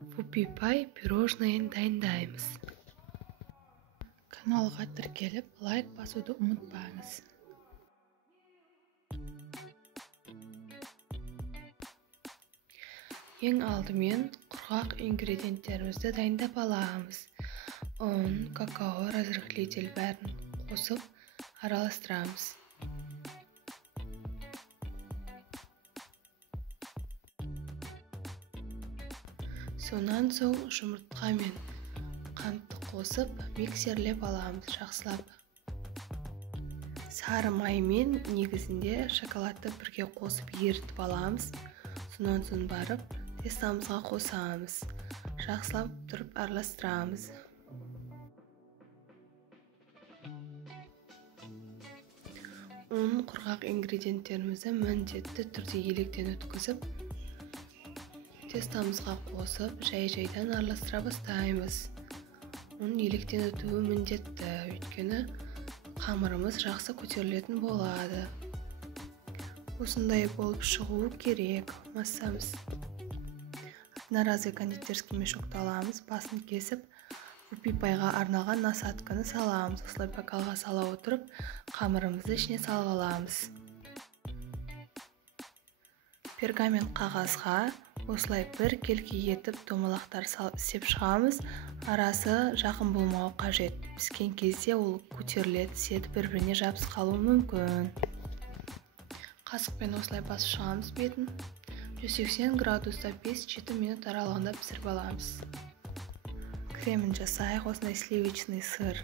Пупи-пай пирожныйын дайындаймыз. Каналға тіркеліп, лайк басуды ұмытпаңыз. Ең алдымен құрғақ ингредиенттерімізді дайындап аламыз. Un, какао, разрыхлитель бәрін қосып араластырамыз. Сонан соң жұмыртқа мен қантты қосып миксерлеп аламыз жақсылап. Сары маймен негізінде шоколадты бірге қосып ерітіп аламыз. Сонан соң барып тестамызға қосамыз. Жақсылап тұрып араластырамыз. Құрғақ ингредиенттерімізді міндетті түрде електен өткізіп, тестамызға қосып, жай-жайдан араластыра бастаймыз. Електен өтуі міндетті, өйткені қамырымыз жақсы көтерілетін болады. Осындай болып шығуы керек массамыз. Одноразовый кондитерский мешокты аламыз, басын кесіп, пупи-пайға арналған насатканы саламыз. Осылай бокалға сала отырып, қамырымызды ішіне салып аламыз. Пергамент қағазға осылай бір келке етіп домалақтар сеп шығамыз. Арасы жақын болмауы қажет. Піскен кезде ол көтеріледі, сеті бір-біріне жабысып қалуы мүмкін. Қасықпен осылай басып шығамыз бетін. 180 градуста 5-7 минут аралығында пісіріп аламыз. Кремін жасайық, осындай сливочный сыр.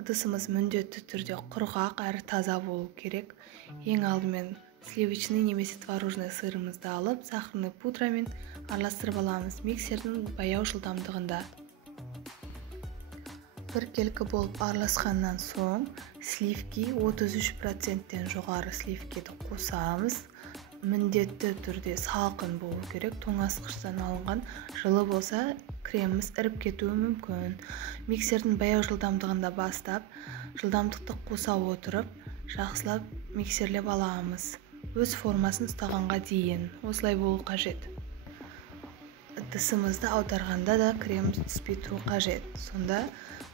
Ыдысымыз міндетті түрде құрғақ әрі таза болу керек. Ең алдымен сливочный немесе творожный сырымызды алып, сахарный пудрамен араластырып аламыз миксердің баяу жылдамдығында. Бір келкі болып араласқаннан соң сливки 33%-тен жоғары сливкиді қосамыз. Міндетті түрде салқын болу керек. Тоңазытқыштан алынған, жылы болса креміміз іріп кетуі мүмкін. Миксердің баяу жылдамдығында бастап, жылдамдықты қоса отырып, жақсылап миксерлеп аламыз. Өз формасын ұстағанға дейін. Осылай болу қажет. Ыдысымызды аударғанда да креміміз түспей тұру қажет. Сонда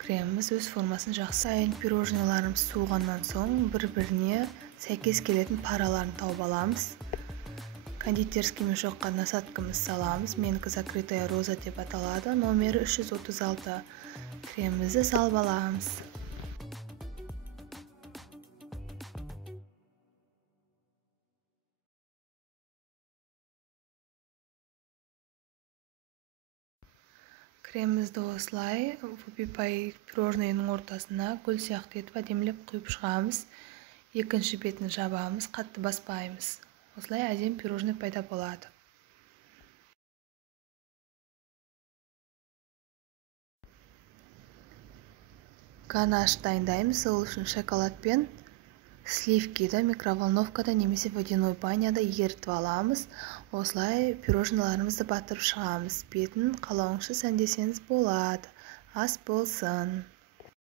креміміз өз формасын жақсы. Сайын пирожныйларымыз суығаннан соң бір-біріне сәйкес келетін параларын тауып аламыз. Кондитерский мешокқа насаткамыз саламыз. Менікі закрытая роза деп аталады. Номері 336. Кремімізді салып аламыз. Кремімізді осылай пупи-пай пирожныйының ортасына гүл сияқты етіп әдемілеп құйып шығамыз. Екінші бетін жабамыз, қатты баспаймыз. Осылай әдем пирожный пайда болады. Ганаш дайындаймыз. Ол үшін шоколадпен сливкиді микроволновкада немесе водяной баняда ерітіп аламыз. Осылай пирожныйларымызды батырып шығамыз. Бетін қалауыңызша сәндесеңіз болады. Ас болсын.